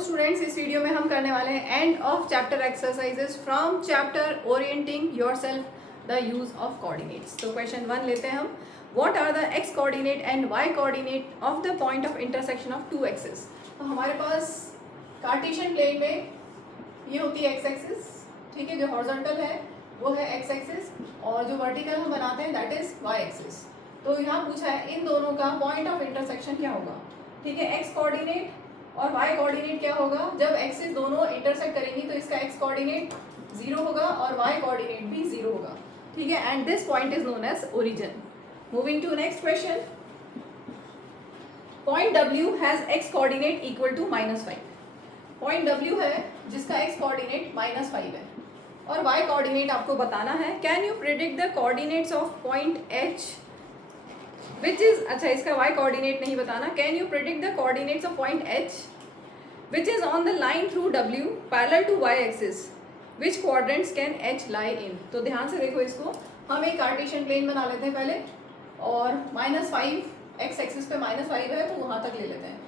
Students, इस video में हम करने वाले हैं end of chapter exercises from chapter orienting yourself the use of coordinates. तो क्वेश्चन 1 लेते हैं हम। What are the x coordinate and y coordinate of the point of intersection of two axes. तो हमारे पास कार्टेशियन प्लेन में ये होती है एक्स एक्सिस, ठीक है, जो हॉरिजॉन्टल है वो है एक्स एक्सिस और जो वर्टिकल हम बनाते हैं दैट इज वाई एक्सिस। तो यहाँ पूछा है इन दोनों का पॉइंट ऑफ इंटरसेक्शन क्या होगा, ठीक है। एक्स कोऑर्डिनेट और वाई कोऑर्डिनेट क्या होगा, जब एक्सिस दोनों इंटरसेक्ट करेंगी तो इसका एक्स कोऑर्डिनेट 0 होगा और वाई कोऑर्डिनेट भी 0 होगा, ठीक है। And this point is known as origin. Moving to next question. Point W has x coordinate equal to -5। Point W है जिसका एक्स कोऑर्डिनेट -5 है और वाई कोऑर्डिनेट आपको बताना है। Can you predict the coordinates of point H which is, अच्छा इसका y coordinate नहीं बताना। Can you predict the coordinates of point H which is on the line through W parallel to y axis, which quadrants can H lie in. तो ध्यान से देखो इसको, हम एक कार्टेशियन प्लेन बना लेते हैं पहले और -5 एक्स एक्सिस पे -5 है तो वहाँ तक ले लेते हैं।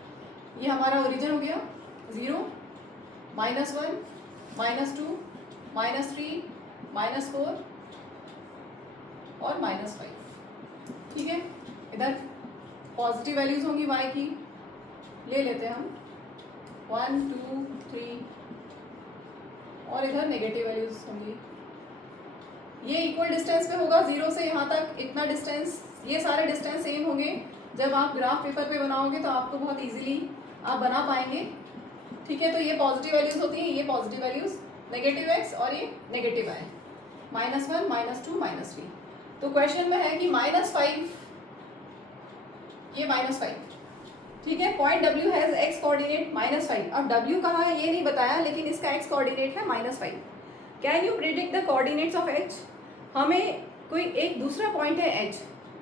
ये हमारा ओरिजिन हो गया 0, -1, -2, -3, -4 और -5, ठीक है। इधर पॉजिटिव वैल्यूज होंगी y की, ले लेते हैं हम 1, 2, 3 और इधर नेगेटिव वैल्यूज होंगी। ये इक्वल डिस्टेंस पे होगा 0 से यहाँ तक, इतना डिस्टेंस, ये सारे डिस्टेंस सेम होंगे। जब आप ग्राफ पेपर पे बनाओगे तो आपको बहुत इजीली आप बना पाएंगे, ठीक है। तो ये पॉजिटिव वैल्यूज होती हैं, ये पॉजिटिव वैल्यूज, नेगेटिव x और ये नेगेटिव y, -1, -2, -3। तो क्वेश्चन में है कि -5, ये -5, ठीक है। Point W has x coordinate -5। अब W कहाँ है ये नहीं बताया, लेकिन इसका x कोऑर्डिनेट है -5। Can you predict the coordinates of H। हमें कोई एक दूसरा पॉइंट है H,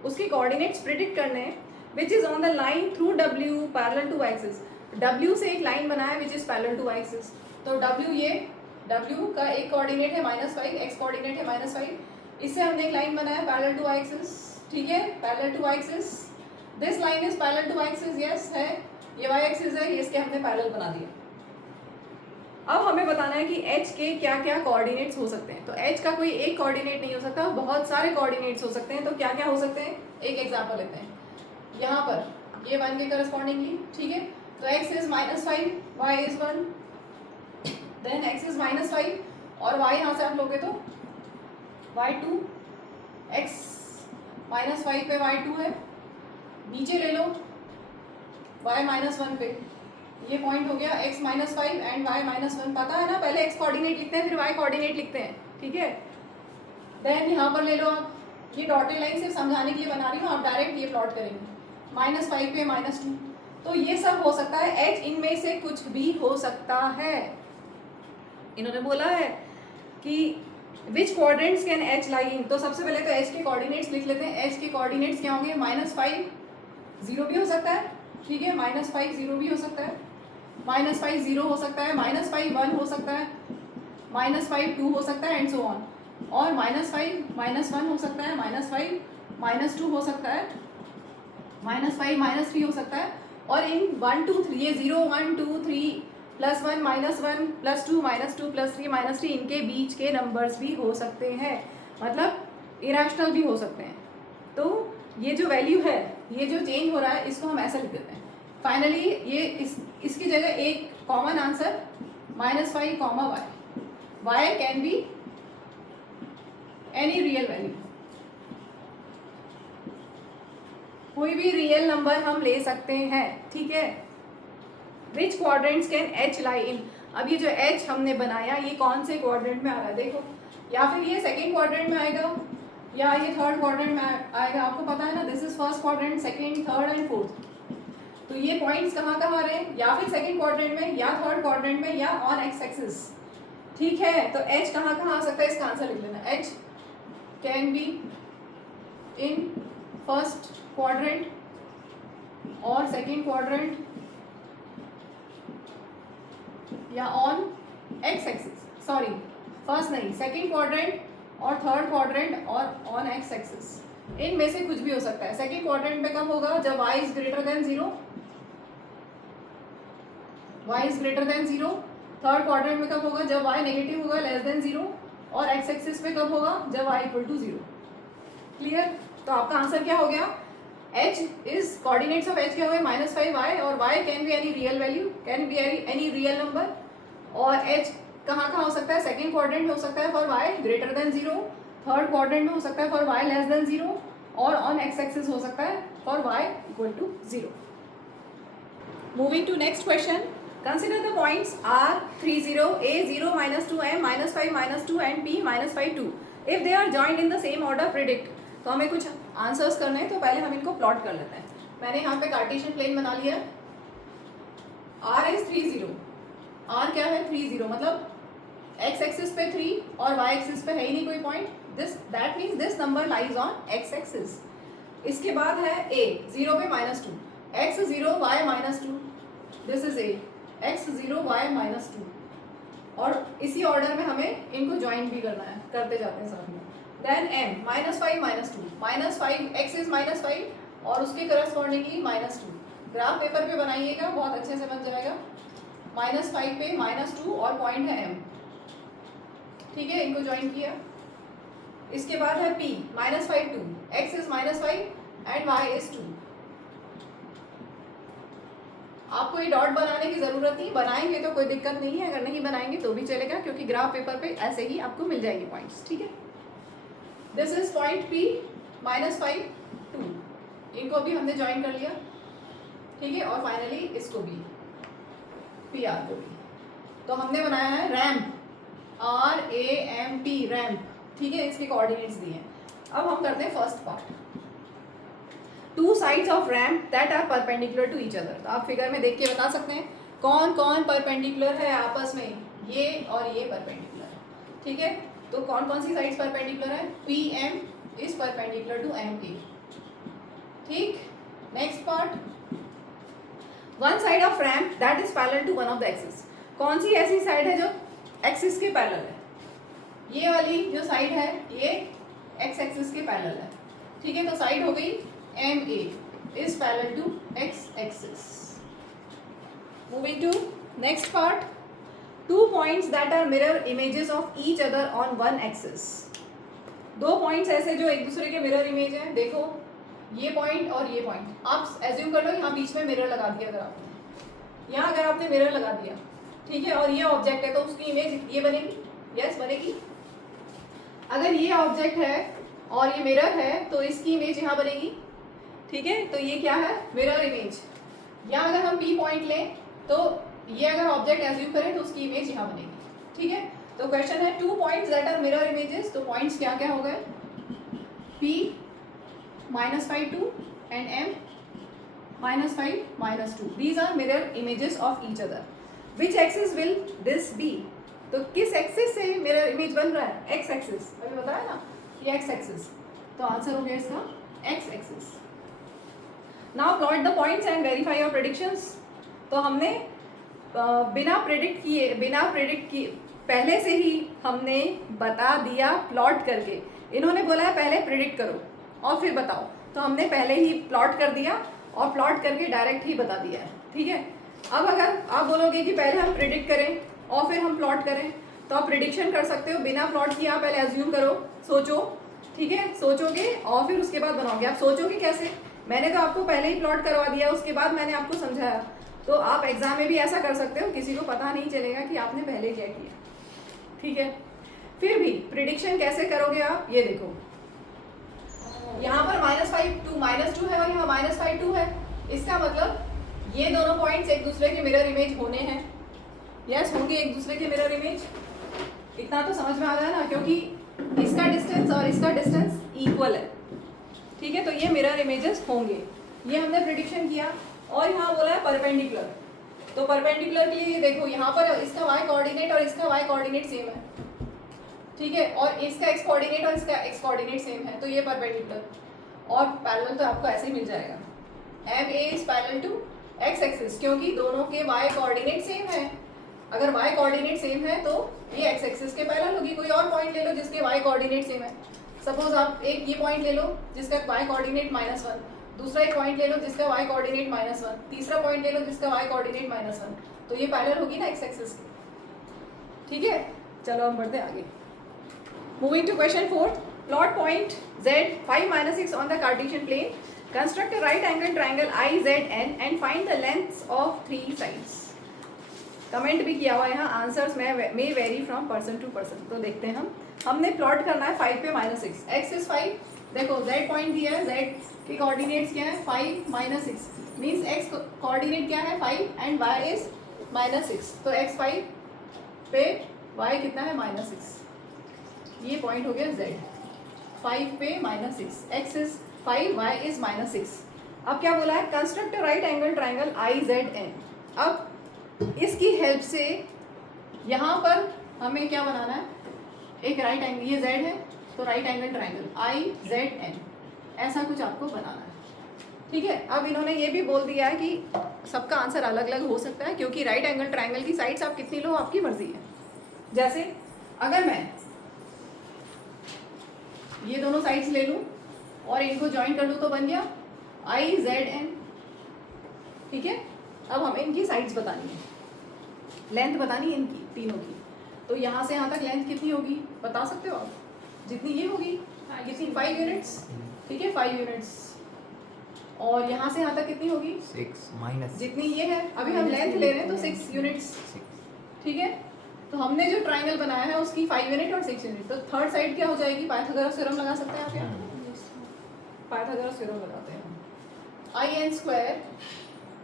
उसके कोऑर्डिनेट्स प्रिडिक्ट करने हैं, which is on the line through W parallel to axis. W से एक लाइन बनाया which is parallel to axis. तो W, ये W का एक कोऑर्डिनेट है -5, x कोऑर्डिनेट है -5, इससे हमने एक लाइन बनाया पैरेलल टू एक्सिस, ठीक है, parallel to axis. This line is parallel to axis, yes है, ये y एक्सिस है, इसके हमने पैरेलल बना दिया। अब हमें बताना है कि H के क्या क्या कोऑर्डिनेट्स हो सकते हैं। तो H का कोई एक कोऑर्डिनेट नहीं हो सकता, बहुत सारे कोऑर्डिनेट्स हो सकते हैं। तो क्या क्या हो सकते हैं, एक एग्जांपल लेते हैं। यहाँ पर ये 1 के करस्पॉन्डिंगली, ठीक है। तो x is -5, y is 1, then x is -5 और y यहाँ से आप लोगे तो y2, x -5 पे y2 है, नीचे ले लो y -1 पे, ये पॉइंट हो गया x -5 एंड y -1। पता है ना, पहले x कोऑर्डिनेट लिखते हैं फिर y कोऑर्डिनेट लिखते हैं, ठीक है। देन यहाँ पर ले लो आप, ये डॉटेड लाइन सिर्फ समझाने के लिए बना रही हूँ, आप डायरेक्ट ये प्लॉट करेंगे, -5 पे -2। तो ये सब हो सकता है, h इनमें से कुछ भी हो सकता है। इन्होंने बोला है कि विच quadrants can H lie in. तो सबसे पहले तो H के कोऑर्डिनेट्स लिख लेते हैं। H के कोऑर्डिनेट्स क्या होंगे, -5 0 भी हो सकता है, ठीक है, -5 0 भी हो सकता है, -5 0 हो सकता है, -5 1 हो सकता है, -5 2 हो सकता है एंड सो ऑन। और -5 -1 हो सकता है, -5 -2 हो सकता है, -5 -3 हो सकता है। और इन 1 2 3, ये 0 1 2 3 +1 -1 +2 -2 +3 -3, इनके बीच के नंबर्स भी हो सकते हैं, मतलब इरेशनल भी हो सकते हैं। तो ये जो वैल्यू है, ये जो चेंज हो रहा है, इसको हम ऐसा लिख देते हैं। फाइनली ये इसकी जगह एक common answer -5, y can be any real value, कोई भी रियल नंबर हम ले सकते हैं, ठीक है। विच क्वाड्रेंट्स कैन H लाई इन। अब ये जो H हमने बनाया ये कौन से क्वाड्रेंट में आ रहा है देखो, या फिर ये सेकेंड क्वाड्रेंट में आएगा या ये थर्ड क्वाड्रेंट में आएगा, आपको पता है ना, this is first quadrant, second, third and fourth. तो ये पॉइंट्स कहाँ कहाँ आ रहे हैं, या फिर सेकेंड क्वाड्रेंट में या थर्ड क्वाड्रेंट में या ऑन एक्स एक्सिस, ठीक है। तो H कहाँ कहाँ आ सकता है, इसका आंसर लिख लेना। H can be in first quadrant और सेकेंड क्वाड्रेंट या on x axis, sorry first नहीं, सेकेंड क्वाड्रेंट और थर्ड क्वाड्रेंट और ऑन एक्स एक्सिस, इनमें से कुछ भी हो सकता है। सेकेंड क्वाड्रेंट में कब होगा, जब y is greater than 0, y is greater than 0। Third quadrant में कब होगा? जब y नेगेटिव होगा, लेस देन 0। और x एक्सिस पे कब होगा? जब y इक्वल टू 0। क्लियर? तो आपका आंसर क्या हो गया? h is coordinates of h क्या हो गए? -5y, और y can be any real value, can be any real number. और h कहाँ हो सकता है? सेकेंड क्वाड्रेंट में हो सकता है for y greater than 0, third quadrant में हो सकता है फॉर y लेस देन 0, और ऑन x एक्सिस हो सकता है for y equal to 0। Moving to next question, consider the points r 3 0 a 0 -2 m -5 -2 and p -5 2 if they are joined in the same order predict। तो हमें कुछ answers करने हैं, तो पहले हम इनको प्लॉट कर लेते हैं। मैंने यहाँ पे कार्टेशियन प्लेन बना लिया है। r इज 3 0, r क्या है? 3 0, मतलब x एक्सिस पे 3 और y एक्सिस पे है ही नहीं कोई point, this that means this number lies on x axis. इसके बाद है a 0 पे -2, x 0 y -2, this is a, x 0 y -2, और इसी ऑर्डर में हमें इनको ज्वाइन भी करना है, करते जाते हैं साथ में। देन m -5 -2, -5 x इज -5 और उसके करस्पॉन्डिंगली -2। ग्राफ पेपर पे बनाइएगा, बहुत अच्छे से बन जाएगा। -5 पे -2 और पॉइंट है m, ठीक है, इनको ज्वाइन किया। इसके बाद है p -5 2, x is -5 and y is 2। आपको ये डॉट बनाने की जरूरत नहीं, बनाएंगे तो कोई दिक्कत नहीं है, अगर नहीं बनाएंगे तो भी चलेगा, क्योंकि ग्राफ पेपर पे ऐसे ही आपको मिल जाएंगे पॉइंट्स, ठीक है। दिस इज पॉइंट p -5 2, इनको भी हमने ज्वाइन कर लिया, ठीक है, और फाइनली इसको भी, पी आर को भी। तो हमने बनाया है रैम्प, RAMP रैम्प, ठीक है, इसके कोऑर्डिनेट्स दिए हैं। अब हम करते हैं first part, two sides of ramp that are perpendicular to each other. तो आप फिगर में देख के बता सकते हैं कौन कौन परपेंडिकुलर है आपस में, ये और ये परपेंडिकुलर है, ठीक है। तो कौन कौन सी साइड्स परपेंडिकुलर है? PM is perpendicular to MA, ठीक। Next part, one side of ramp that is parallel to one of the axis. कौन सी ऐसी साइड है जो एक्सिस के पैरेलल है? ये वाली जो साइड है ये x एक्सिस के पैरेलल है, ठीक है। तो साइड हो गई MA is parallel to x axis. Moving to next part, two points that are mirror images of each other on one axis. दो पॉइंट्स ऐसे जो एक दूसरे के मिरर इमेज हैं, देखो ये पॉइंट और ये पॉइंट। आप एज्यूम कर लो यहाँ बीच में मिरर लगा दिया, अगर आपने यहाँ अगर आपने मिरर लगा दिया, ठीक है, और ये ऑब्जेक्ट है तो उसकी इमेज ये बनेगी, यस बनेगी। अगर ये ऑब्जेक्ट है और ये मिरर है तो इसकी इमेज यहाँ बनेगी, ठीक है। तो ये क्या है? Mirror image. यहाँ अगर हम P पॉइंट लें तो ये अगर ऑब्जेक्ट एज्यूम करें तो उसकी इमेज यहाँ बनेगी, ठीक है। तो क्वेश्चन है two points that are mirror images. तो पॉइंट्स क्या क्या हो गए? P -5 2 and M -5 -2, these are mirror images of each other. Which axis will this be? तो किस एक्सिस से मिरर इमेज बन रहा है? एक्स एक्सिस, अभी बताया ना, ये एक्स एक्सिस। तो आंसर हो गया इसका x axis. Now plot the points and verify your predictions. तो हमने बिना प्रेडिक्ट किए पहले से ही हमने बता दिया प्लॉट करके। इन्होंने बोला है पहले प्रेडिक्ट करो और फिर बताओ, तो हमने पहले ही प्लॉट कर दिया और प्लॉट करके डायरेक्ट ही बता दिया है, ठीक है। अब अगर आप बोलोगे कि पहले हम प्रेडिक्ट करें और फिर हम प्लॉट करें, तो आप प्रेडिक्शन कर सकते हो बिना प्लॉट किए। आप पहले एज्यूम करो, सोचो, ठीक है, सोचोगे और फिर उसके बाद बनाओगे। आप सोचोगे कैसे? मैंने तो आपको पहले ही प्लॉट करवा दिया, उसके बाद मैंने आपको समझाया। तो आप एग्जाम में भी ऐसा कर सकते हो, किसी को पता नहीं चलेगा कि आपने पहले क्या किया, ठीक है। फिर भी प्रिडिक्शन कैसे करोगे आप? ये देखो, यहाँ पर -5 2 है और यहाँ -5 2 है। इसका मतलब ये दोनों पॉइंट्स एक दूसरे के मिरर इमेज होने हैं। यस, होंगे एक दूसरे के मिरर इमेज। इतना तो समझ में आ रहा है ना, क्योंकि इसका डिस्टेंस और इसका डिस्टेंस इक्वल है, ठीक है। तो ये मिरर इमेजेस होंगे, ये हमने प्रिडिक्शन किया। और यहाँ बोला है परपेंडिकुलर, तो परपेंडिकुलर के लिए ये देखो, यहाँ पर इसका y कोऑर्डिनेट और इसका y कोऑर्डिनेट सेम है, ठीक है, और इसका x कोऑर्डिनेट और इसका x कोऑर्डिनेट सेम है, तो ये परपेंडिकुलर। और पैरेलल तो आपको ऐसे ही मिल जाएगा, MA is parallel to x axis, क्योंकि दोनों के y कोऑर्डिनेट सेम है। अगर y कोऑर्डिनेट सेम है तो ये x एक्सिस के पैरेलल होगी। कोई और पॉइंट ले लो जिसके y कोऑर्डिनेट सेम है। सपोज आप एक ये पॉइंट ले लो जिसका y कोऑर्डिनेट -1, दूसरा एक पॉइंट ले लो जिसका y कोऑर्डिनेट -1, तीसरा पॉइंट ले लो जिसका y कोऑर्डिनेट -1। तो ये पैरेलल होगी ना एक्स एक्सिस की, ठीक है। चलो हम बढ़ते आगे। Moving to question 4, plot point z 5 minus 6 on the Cartesian plane, construct a right angle triangle IZN and find the lengths of 3 sides। Comment भी किया हुआ है यहाँ, answers may vary from person to person. तो देखते हैं हमने plot करना है 5 पे -6, x इज 5, देखो z पॉइंट दिया है, z के कोऑर्डिनेट्स क्या है 5 - 6, मींस x कोऑर्डिनेट क्या है 5 एंड y इज -6, तो x 5 पे y कितना है -6, ये पॉइंट हो गया z 5 पे -6, x इज 5, y इज -6। अब क्या बोला है, construct right angle triangle IZN। अब इसकी हेल्प से यहाँ पर हमें क्या बनाना है, एक राइट एंगल, ये z है तो राइट एंगल ट्राइंगल IZN, ऐसा कुछ आपको बनाना है, ठीक है। अब इन्होंने ये भी बोल दिया है कि सबका आंसर अलग अलग हो सकता है, क्योंकि राइट एंगल ट्राइंगल की साइड्स आप कितनी लो आपकी मर्जी है। जैसे अगर मैं ये दोनों साइड्स ले लूँ और इनको ज्वाइन कर लूँ तो बन गया IZN, ठीक है। अब हमें इनकी साइड्स बतानी है, लेंथ बतानी है इनकी तीनों की, तो यहाँ से यहाँ तक लेंथ कितनी होगी बता सकते हो आप, जितनी ये होगी कितनी 5 यूनिट्स, ठीक है 5 यूनिट्स, और यहाँ से यहाँ तक कितनी होगी 6 माइनस जितनी ये है, अभी हम लेंथ ले रहे हैं तो 6 यूनिट्स, ठीक है। तो हमने जो ट्राइंगल बनाया है उसकी 5 यूनिट और 6 यूनिट, तो थर्ड साइड क्या हो जाएगी, पाइथागोरस थ्योरम लगा सकते हैं आप यहाँ, पाइथागोरस थ्योरम लगाते हैं, IN square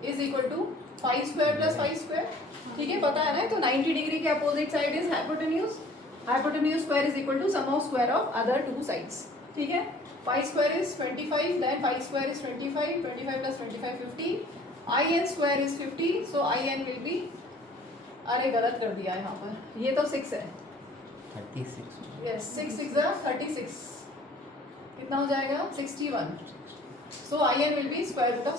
is equal to 5 square plus 5 square, ठीक है पता है ना। तो 90 डिग्री के opposite side is hypotenuse, hypotenuse square is equal to sum of square of other two sides, ठीक है। 5 square is 25, then 5 square is 25, 25 plus 25 50, IN square is 50, so IN will be, अरे गलत कर दिया यहाँ पर, ये तो 6 है 36, यस 6 6 36, कितना हो जाएगा 61, so IN will be square root of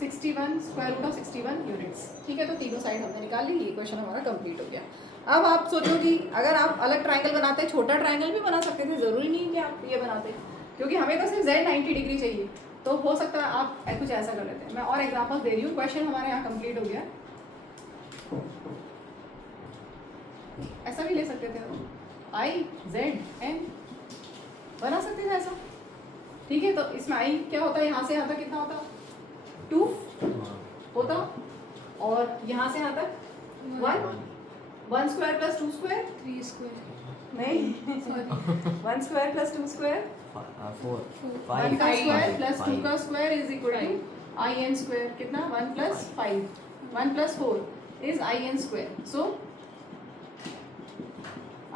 61 square root of 61 units, ठीक है। तो तीनों साइड हमने निकाल ली, ये क्वेश्चन हमारा कंप्लीट हो गया। अब आप सोचो कि अगर आप अलग ट्राइंगल बनाते, छोटा ट्राइंगल भी बना सकते थे, ज़रूरी नहीं कि आप ये बनाते, क्योंकि हमें तो सिर्फ z 90 डिग्री चाहिए, तो हो सकता है आप कुछ ऐसा कर लेते हैं। मैं और एग्जांपल्स दे रही हूँ, क्वेश्चन हमारे यहाँ कंप्लीट हो गया। ऐसा भी ले सकते थे, IZN बना सकते थे ऐसा, ठीक है। तो इसमें I क्या होता है, यहाँ से यहाँ तक कितना होता, 2 होता, और यहाँ से यहाँ तक 1 स्क्वायर प्लस 2 स्क्वायर 3 स्क्वायर नहीं 1 स्क्वायर प्लस 2 स्क्वायर 4 1 का 5 स्क्वायर प्लस 2 का square is equal to IN square, कितना 1 plus 5, 1 plus 4 is IN square, so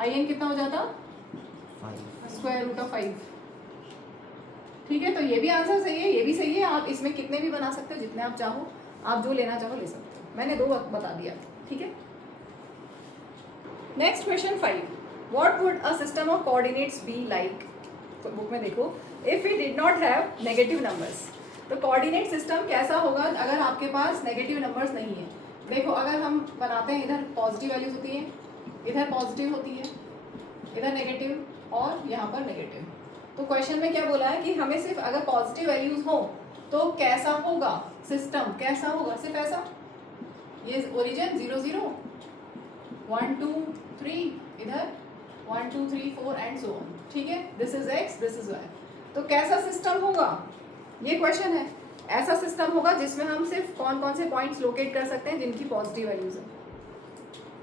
IN कितना हो जाता, 5 स्क्वायर रूट ऑफ 5, ठीक है। तो ये भी आंसर सही है, ये भी सही है, आप इसमें कितने भी बना सकते हो, जितने आप चाहो, आप जो लेना चाहो ले सकते हो, मैंने 2 बता दिया, ठीक है। Next question 5, what would a system of coordinates be like, तो बुक में देखो, if we did not have negative numbers, तो कोऑर्डिनेट सिस्टम कैसा होगा अगर आपके पास नेगेटिव नंबर्स नहीं है। देखो अगर हम बनाते हैं, इधर पॉजिटिव वैल्यूज होती है, इधर पॉजिटिव होती है, इधर नेगेटिव और यहाँ पर नेगेटिव, तो क्वेश्चन में क्या बोला है कि हमें सिर्फ अगर पॉजिटिव वैल्यूज हो तो कैसा होगा सिस्टम, कैसा होगा, सिर्फ ऐसा, ये ओरिजिन 0 0 1 2 3, इधर 1 2 3 4 एंड सो ऑन, ठीक है। This is x, this is y, तो कैसा सिस्टम होगा ये क्वेश्चन है। ऐसा सिस्टम होगा जिसमें हम सिर्फ कौन कौन से पॉइंट्स लोकेट कर सकते हैं जिनकी पॉजिटिव वैल्यूज है,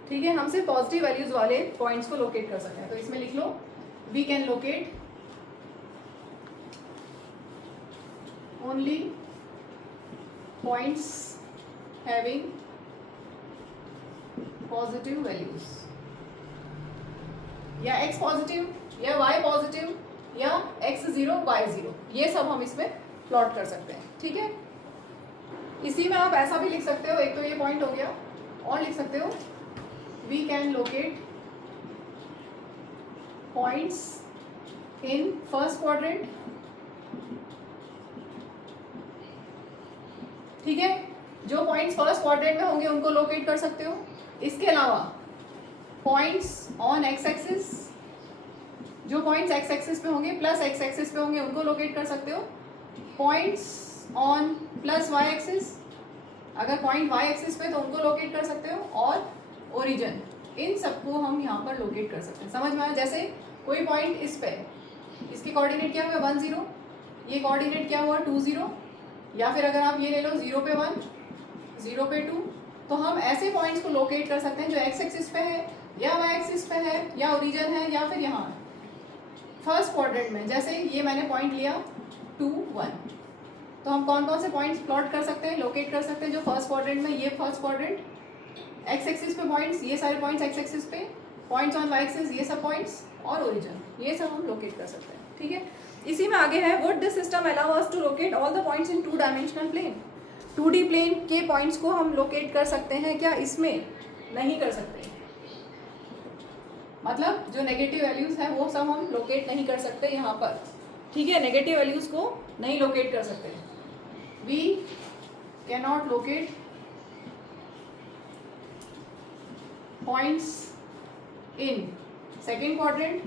ठीक है। हम सिर्फ पॉजिटिव वैल्यूज वाले पॉइंट्स को लोकेट कर सकते हैं, तो इसमें लिख लो, we can locate only points having positive values, या x पॉजिटिव या y पॉजिटिव या x 0 y 0, ये सब हम इसमें प्लॉट कर सकते हैं, ठीक है। इसी में आप ऐसा भी लिख सकते हो, एक तो ये पॉइंट हो गया, और लिख सकते हो we can locate points in first quadrant, ठीक है। जो पॉइंट्स फर्स्ट क्वाड्रेंट में होंगे उनको लोकेट कर सकते हो। इसके अलावा पॉइंट्स ऑन एक्स एक्सिस, जो पॉइंट्स एक्स एक्सिस पे होंगे प्लस एक्स एक्सिस पे होंगे उनको लोकेट कर सकते हो। Points on plus Y axis, अगर पॉइंट वाई एक्सिस पे तो उनको लोकेट कर सकते हो, और ओरिजिन, इन सबको हम यहाँ पर लोकेट कर सकते हैं। समझ में आया? जैसे कोई पॉइंट इस पे, इसके कोऑर्डिनेट क्या हुआ 1 0, ये कोऑर्डिनेट क्या हुआ 2 0, या फिर अगर आप ये ले लो 0 पे 1 0 पे 2, तो हम ऐसे पॉइंट्स को लोकेट कर सकते हैं जो एक्स एक्सिस पे है या वाई एक्सिस पे है या ओरिजिन है या फिर यहाँ फर्स्ट क्वाड्रेंट में। जैसे ये मैंने पॉइंट लिया 2 1, तो हम कौन कौन से पॉइंट्स प्लॉट कर सकते हैं, लोकेट कर सकते हैं जो फर्स्ट क्वाड्रेंट में, ये फर्स्ट क्वाड्रेंट, एक्स एक्सिस पे पॉइंट्स, ये सारे पॉइंट्स एक्स एक्सिस पे, पॉइंट्स ऑन वाई एक्सिस ये सब पॉइंट्स, और ओरिजिन, ये सब हम लोकेट कर सकते हैं। ठीक है, इसी में आगे है would this system allow us to locate all the points in 2 dimensional plane. 2D plane के पॉइंट्स को हम लोकेट कर सकते हैं क्या? इसमें नहीं कर सकते, मतलब जो नेगेटिव वैल्यूज है वो सब हम लोकेट नहीं कर सकते यहाँ पर। ठीक है, नेगेटिव वैल्यूज को नहीं लोकेट कर सकते। We can not locate points in second quadrant,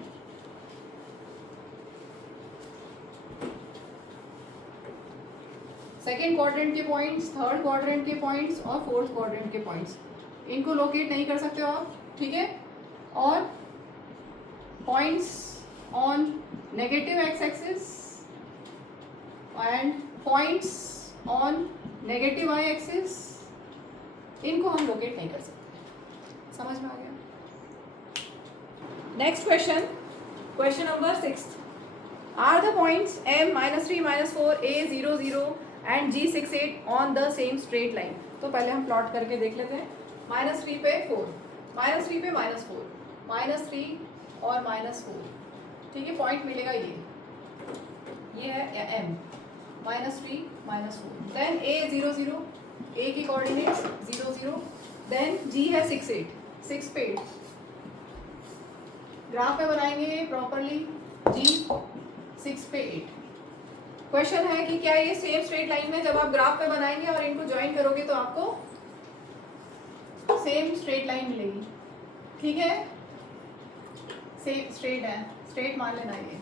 second quadrant के पॉइंट्स, थर्ड क्वाड्रेंट के पॉइंट्स और फोर्थ क्वाड्रेंट के पॉइंट्स, इनको लोकेट नहीं कर सकते हो आप। ठीक है, और points on negative X axis and points on negative Y axis, इनको हम लोकेट नहीं कर सकते। समझ में आ गया? Next question, question number 6, are the points m -3 -4 a 0 0 and g 6 8 on the same straight line. तो पहले हम प्लॉट करके देख लेते हैं। -3 पे 4, -3 पे -4, -3 और -4। ठीक है, पॉइंट मिलेगा ये है m, -3 -4, देन a 0 0, a की कोऑर्डिनेट्स 0 0, देन g है 6 8, 6 पे 8। ग्राफ पे बनाएंगे प्रॉपरली, g 6 पे 8। क्वेश्चन है कि क्या ये सेम स्ट्रेट लाइन में जब आप ग्राफ पे बनाएंगे और इनको ज्वाइन करोगे तो आपको सेम स्ट्रेट लाइन मिलेगी। ठीक है, सेम स्ट्रेट है, स्ट्रेट मान लेना ये।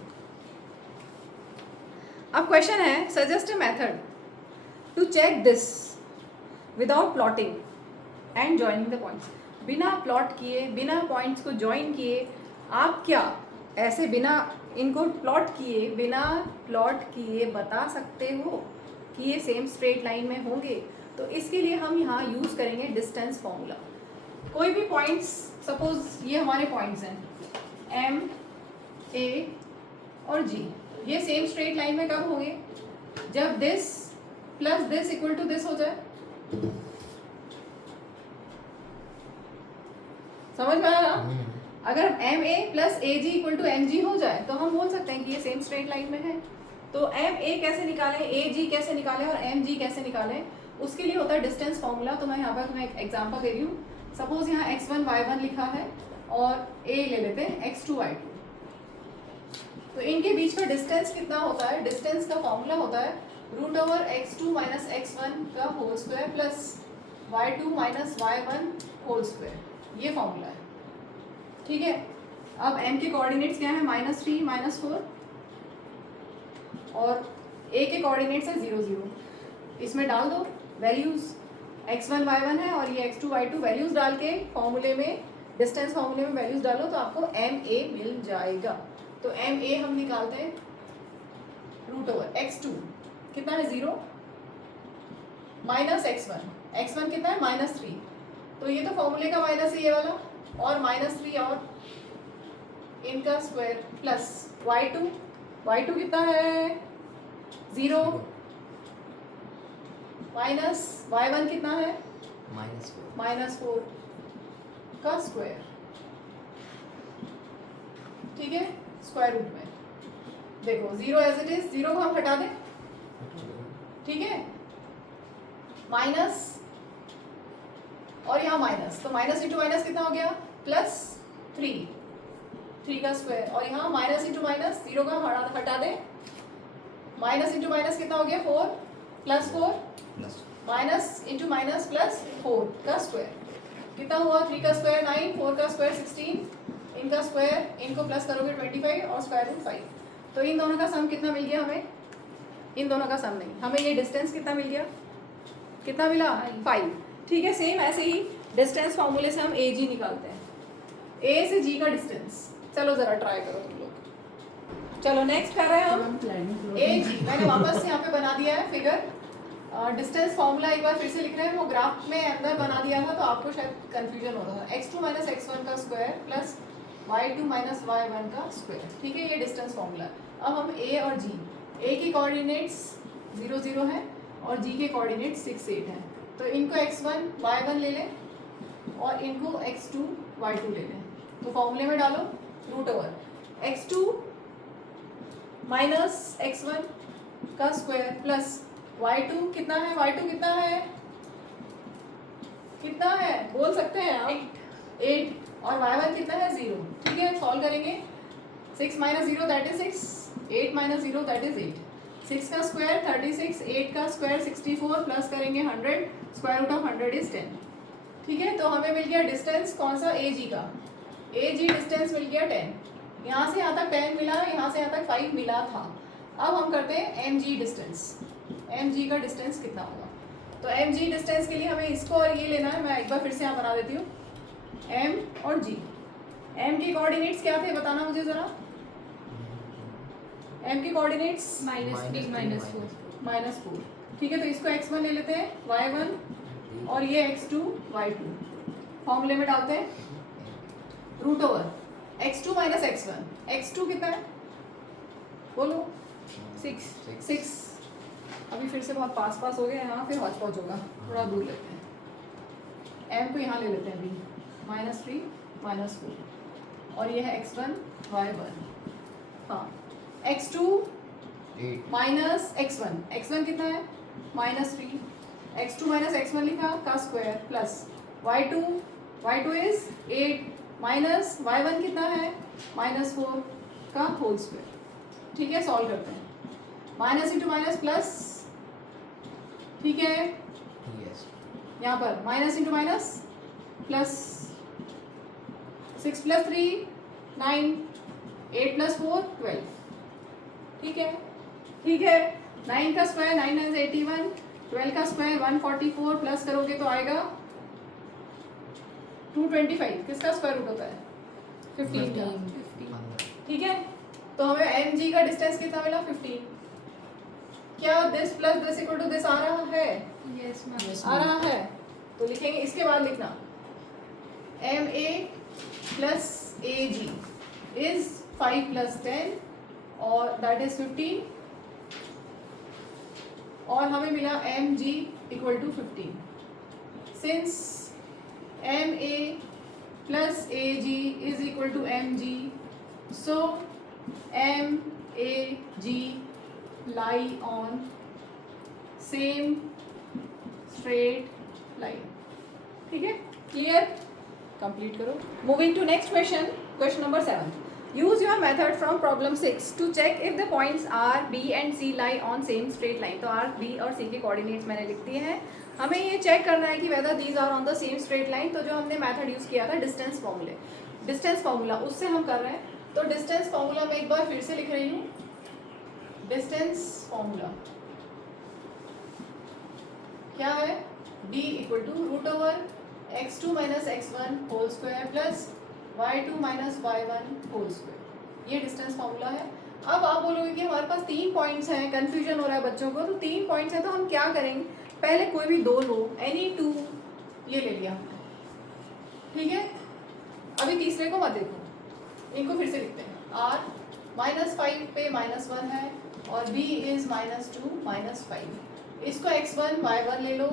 अब क्वेश्चन है suggest a method to check this without plotting and joining the points. बिना प्लॉट किए, बिना पॉइंट्स को ज्वाइन किए आप क्या ऐसे बिना इनको प्लॉट किए बता सकते हो कि ये सेम स्ट्रेट लाइन में होंगे? तो इसके लिए हम यहाँ यूज़ करेंगे डिस्टेंस फॉर्मूला। कोई भी पॉइंट्स, सपोज ये हमारे पॉइंट्स हैं M, A और G, ये सेम स्ट्रेट लाइन में कब होंगे? जब this plus this equal to this हो जाए। समझ में आया? अगर M A plus A G equal to M G हो जाए तो हम बोल सकते हैं कि ये सेम स्ट्रेट लाइन में है। तो एम ए कैसे निकालें, ए जी कैसे निकालें और एम जी कैसे निकालें, उसके लिए होता है डिस्टेंस फॉर्मूला। तो मैं यहाँ पर तुम्हें एक एग्जांपल दे रही हूँ। सपोज यहाँ x1 y1 लिखा है और a ले लेते हैं x2 y2। तो इनके बीच का डिस्टेंस कितना होता है? डिस्टेंस का फॉर्मूला होता है √x2 माइनस x1 का whole square plus y2 minus y1 whole square. ये फॉर्मूला है। ठीक है, अब m के कोऑर्डिनेट्स क्या है? -3 -4 और a के कोऑर्डिनेट्स है 0 0। इसमें डाल दो वैल्यूज, x1 y1 है और ये x2 y2। वैल्यूज डाल के फॉर्मूले में, डिस्टेंस फॉर्मूले में वैल्यूज डालो तो आपको ma मिल जाएगा। तो ma हम निकालते हैं √x2 कितना है 0 माइनस x1 कितना है -3। तो ये तो फॉर्मूले का माइनस है ये वाला, और -3 और इनका स्क्वायर प्लस y2 कितना है 0 माइनस y1 कितना है -4 का स्क्वायर। ठीक है, स्क्वायर रूट में देखो 0 एज इट इज, 0 को हम हटा दें। ठीक है, माइनस और यहाँ माइनस, तो माइनस इंटू माइनस कितना हो गया +3 का स्क्वायर, और यहाँ माइनस इंटू माइनस 0 का हटा दें। माइनस इंटू माइनस कितना हो गया 4 +4 माइनस इंटू माइनस प्लस 4 का स्क्वायर कितना हुआ 3 का स्क्वायर 9, 4 का स्क्वायर 16, इनका स्क्वायर, इनको प्लस करोगे 25 और स्क्वायर रूट 5। तो इन दोनों का सम कितना मिल गया हमें? इन दोनों का सम नहीं, हमें ये डिस्टेंस कितना मिल गया? कितना मिला 5। ठीक है, सेम ऐसे ही डिस्टेंस फॉर्मूले से हम ए जी निकालते हैं, ए से जी का डिस्टेंस। चलो ज़रा ट्राई करो तुम लोग। चलो नेक्स्ट कर रहे हैं हम ए जी। मैंने वापस यहाँ पे बना दिया है फिगर, डिस्टेंस फॉर्मूला एक बार फिर से लिख रहे हैं, वो ग्राफ में अंदर बना दिया था तो आपको शायद कंफ्यूजन हो रहा था। x2 माइनस x1 का square plus y2 minus y1 का स्क्वायर। ठीक है, ये डिस्टेंस फॉर्मूला है। अब हम a और g, a के कोऑर्डिनेट्स 0 0 है और g के कोऑर्डिनेट्स 6 8 हैं, तो इनको x1 y1 ले लें और इनको x2 y2 ले लें। तो फॉर्मूले में डालो root over x2 minus x1 का स्क्वायर प्लस y2 कितना है, y2 कितना है, कितना है बोल सकते हैं आप, 8 और y1 कितना है 0। ठीक है, सॉल्व करेंगे। 6 minus 0 that is 6, 8 minus 0 that is 8, 6 का स्क्वायर 36, 8 का स्क्वायर 64 प्लस करेंगे 100, स्क्वायर रूट ऑफ 100 इज 10। ठीक है, तो हमें मिल गया डिस्टेंस कौन सा, ए जी का। ए जी डिस्टेंस मिल गया 10, यहाँ से यहाँ तक 10 मिला, यहाँ से यहाँ तक 5 मिला था। अब हम करते हैं M G distance, M G का डिस्टेंस कितना होगा। तो एम जी डिस्टेंस के लिए हमें इसको और ये लेना है। मैं एक बार फिर से यहाँ बना देती हूँ, एम और जी। एम के कोऑर्डिनेट्स क्या थे बताना मुझे ज़रा। एम के कोऑर्डिनेट्स -3 -4। -4। ठीक है, तो इसको x1 ले लेते हैं, y1 और ये x2 y2। फॉर्मूले में डालते हैं root over x2 minus x1। x2 कितना है बोलो, 6। अभी फिर से बहुत पास पास हो गए यहाँ, फिर हौच पौच होगा, थोड़ा दूर लेते हैं। m को यहाँ ले लेते हैं अभी, -3 -4 और ये है x1 y1। हाँ, x2 माइनस x1, x1 कितना है -3, x2 माइनस x1 लिखा का square plus y2 is 8 minus y1 कितना है -4 का होल स्क्वायर। ठीक है, सॉल्व करते हैं, माइनस इंटू माइनस प्लस। ठीक है, यहाँ पर minus into minus plus, 6 plus 3 9, 8 plus 4 12। ठीक है, 9 का स्क्वायर 9 9 81, 12 का स्क्वायर 144 प्लस करोगे तो आएगा 225। किसका स्क्वायर रूट होता है 15 का। ठीक है, तो हमें एम जी का डिस्टेंस कितना मिला 15। क्या this plus this equal to this आ रहा है, यस आ रहा है, तो लिखेंगे। इसके बाद लिखना M A plus A G is 5 plus 10 और दैट इज 15 और हमें मिला M G equal to 15। Since M A plus A G is equal to M G, so M A G lie on same straight line. ठीक है, clear, complete करो। Moving to next question, question number 7। Use your method from problem 6 to check if the points R B and C lie on same straight line. तो R B और C के coordinates मैंने लिख दिए हैं। हमें ये चेक करना है कि whether these are on the same straight line. तो जो हमने मेथड यूज किया था डिस्टेंस फॉर्मूला, उससे हम कर रहे हैं। तो डिस्टेंस फॉर्मूला मैं एक बार फिर से लिख रही हूँ। डिस्टेंस फॉर्मूला क्या है, d equal to root over x2 minus x1 whole square plus y2 minus y1 whole square. ये डिस्टेंस फॉर्मूला है। अब आप बोलोगे कि हमारे पास 3 पॉइंट्स हैं, कंफ्यूजन हो रहा है बच्चों को। तो 3 पॉइंट्स हैं तो हम क्या करेंगे, पहले कोई भी 2 लो, एनी 2 ये ले लिया हमने। ठीक है, अभी तीसरे को मत देखो, इनको फिर से लिखते हैं। r -5 पे -1 है और b इज -2 -5। इसको x1 y1 ले लो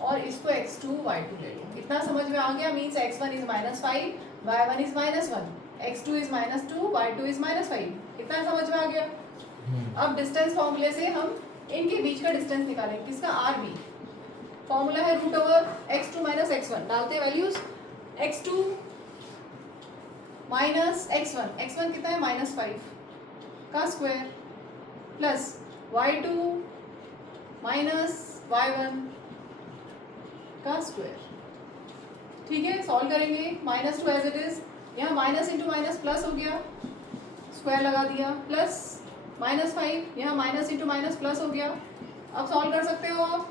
और इसको x2 y2 ले लो। इतना समझ में आ गया, means x1 is -5, y1 is -1, x2 is -2, y2 is -5। इतना समझ में आ गया। अब डिस्टेंस फॉर्मूले से हम इनके बीच का डिस्टेंस निकालेंगे, किसका, आर बी। फॉर्मूला है root over x2 minus x1, डालते हैं वैल्यूज। x2 माइनस x1 कितना है -5 का square plus y2 minus y1 का स्क्वायर। ठीक है, सॉल्व करेंगे। -2 एज इट इज, यहाँ माइनस इंटू माइनस प्लस हो गया, स्क्वायर लगा दिया, प्लस -5 यहाँ माइनस इंटू माइनस प्लस हो गया। अब सॉल्व कर सकते हो आप,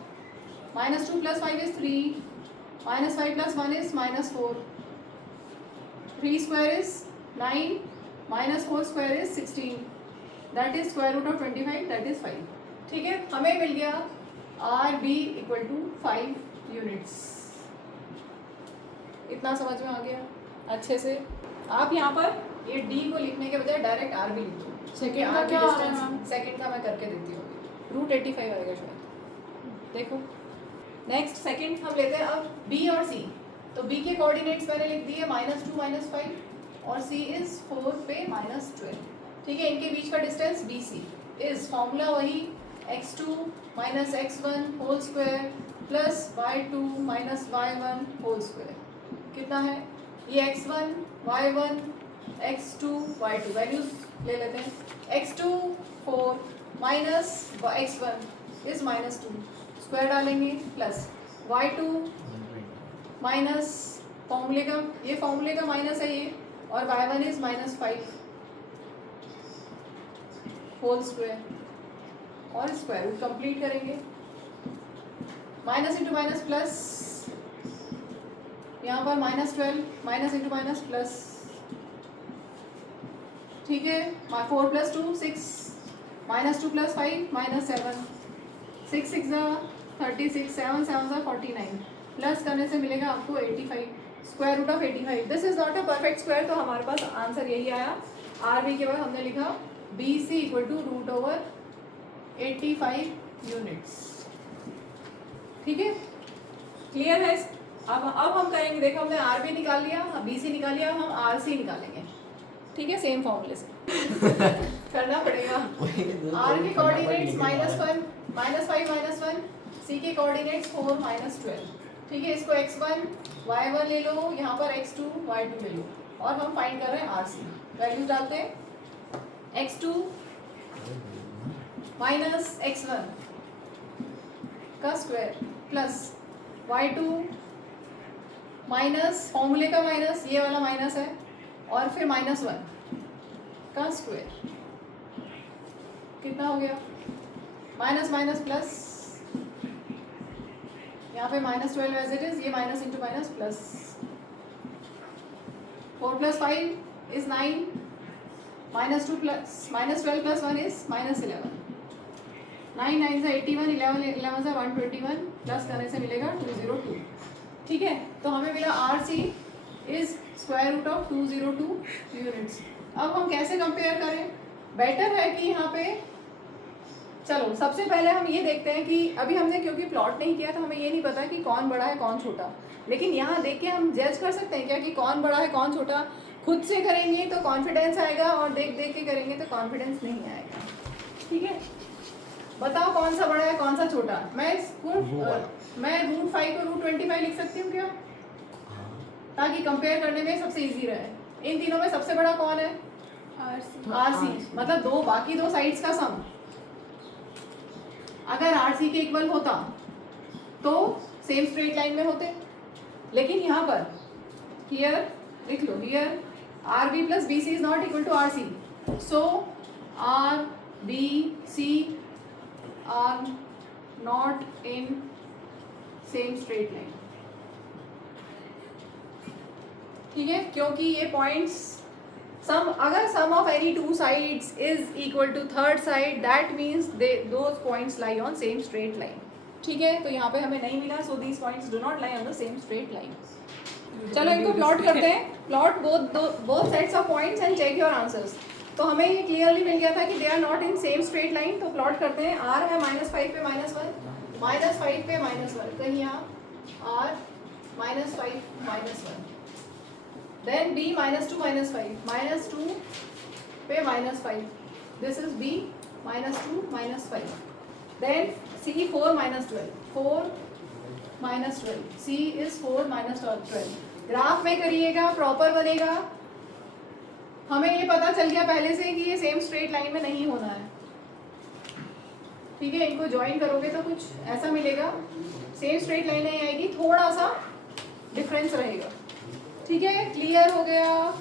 -2 + 5 is 3, -5 + 1 is -4, 3 square is 9, -4 square is 16, that is square root of 25, that is 5. ठीक है, हमें मिल गया RB = 5 यूनिट्स। इतना समझ में आ गया अच्छे से? आप यहाँ पर ये D को लिखने के बजाय डायरेक्ट RB लिख दो। सेकंड का क्या आ रहा है मैम? सेकंड का मैं करके देती हूँ, √85 आएगा शायद। देखो नेक्स्ट सेकंड हम लेते हैं अब B और C। तो B के कोऑर्डिनेट्स मैंने लिख दिए -2 -5 और C इज 4 पे -12। ठीक है, इनके बीच का डिस्टेंस BC इज फॉर्मूला वही x2 - x1 whole square plus y2 - y1 whole square. कितना है ये? x1 y1 x2 y2 values ले लेते हैं। x2 4 minus x1 is -2 square डालेंगे प्लस y2 माइनस फॉर्मूले का, ये फॉर्मूले का माइनस है ये, और y1 इज -5 होल स्क्वायर और स्क्वायर रूट कंप्लीट करेंगे। माइनस इंटू माइनस प्लस, यहाँ पर -12 माइनस इंटू माइनस प्लस। ठीक है, 4 + 2 6, -2 + 5 -7, 6 6 36, 7 7 49, प्लस करने से मिलेगा आपको 85 square root of 85। This is not a perfect square, तो हमारे पास आंसर यही आया। RB के बाद हमने लिखा BC = √85 यूनिट्स। ठीक है, क्लियर है? अब हम करेंगे, देखो हमने RB निकाल लिया, BC निकाल लिया, हम RC निकालेंगे। ठीक है, सेम फॉर्मूले से करना पड़ेगा। R के कोऑर्डिनेट्स -1 -5 -1, C के कोऑर्डिनेट्स 4 -12। ठीक है, इसको x1 y1 ले लो, यहाँ पर x2 y2 ले लो, और हम फाइंड कर रहे हैं RC। वैल्यूज डालते हैं x2 माइनस x1 का स्क्वायर प्लस y2 माइनस फॉर्मूले का माइनस, ये वाला माइनस है, और फिर -1 का स्क्वायर। कितना हो गया? माइनस माइनस प्लस, यहाँ पे -12 एज इट इज, ये minus into minus plus. 4 + 5 is 9, -2 plus -12 + 1 is -11, 9 9 से 81, 11 11 से 121, प्लस करने से मिलेगा 202। ठीक है, तो हमें मिला RC is square root of 202 units. अब हम कैसे कंपेयर करें? बेटर है कि यहाँ पे, चलो सबसे पहले हम ये देखते हैं कि अभी हमने क्योंकि प्लॉट नहीं किया तो हमें ये नहीं पता कि कौन बड़ा है कौन छोटा, लेकिन यहाँ देख के हम जज कर सकते हैं क्या कि कौन बड़ा है कौन छोटा। खुद से करेंगे तो कॉन्फिडेंस आएगा, और देख देख के करेंगे तो कॉन्फिडेंस नहीं आएगा। ठीक है, बताओ कौन सा बड़ा है कौन सा छोटा? मैं √5 को √25 लिख सकती हूँ क्या, ताकि कंपेयर करने में सबसे इजी रहे। इन तीनों में सबसे बड़ा कौन है? RC, मतलब दो, बाकी दो साइड्स का सम। अगर RC के इक्वल होता तो सेम स्ट्रेट लाइन में होते, लेकिन यहाँ पर हियर लिख लो, here RB + BC is not equal to RC, so RBC are not in same straight line. ठीक है, क्योंकि ये पॉइंट्स सम, अगर सम of any two sides is equal to third side, that means those points lie on same straight line. ठीक है, तो यहाँ पे हमें नहीं मिला, so these points do not lie on the same straight line. चलो इनको प्लॉट करते हैं, plot both sets of points and check your answers. तो हमें ये क्लियरली मिल गया था कि they are not in same straight line, तो प्लॉट करते हैं। R है -5 पे -1, -5 पे -1, कहीं यहाँ R -5 -1, then B -2 -5, -2 पे -5, this is B -2 -5, then C 4 -12, 4 -12, C is 4 -12। Graph में करिएगा, प्रॉपर बनेगा। हमें ये पता चल गया पहले से कि ये सेम स्ट्रेट लाइन में नहीं होना है। ठीक है, इनको ज्वाइन करोगे तो कुछ ऐसा मिलेगा, सेम स्ट्रेट लाइन नहीं आएगी, थोड़ा सा डिफरेंस रहेगा। ठीक है, क्लियर हो गया?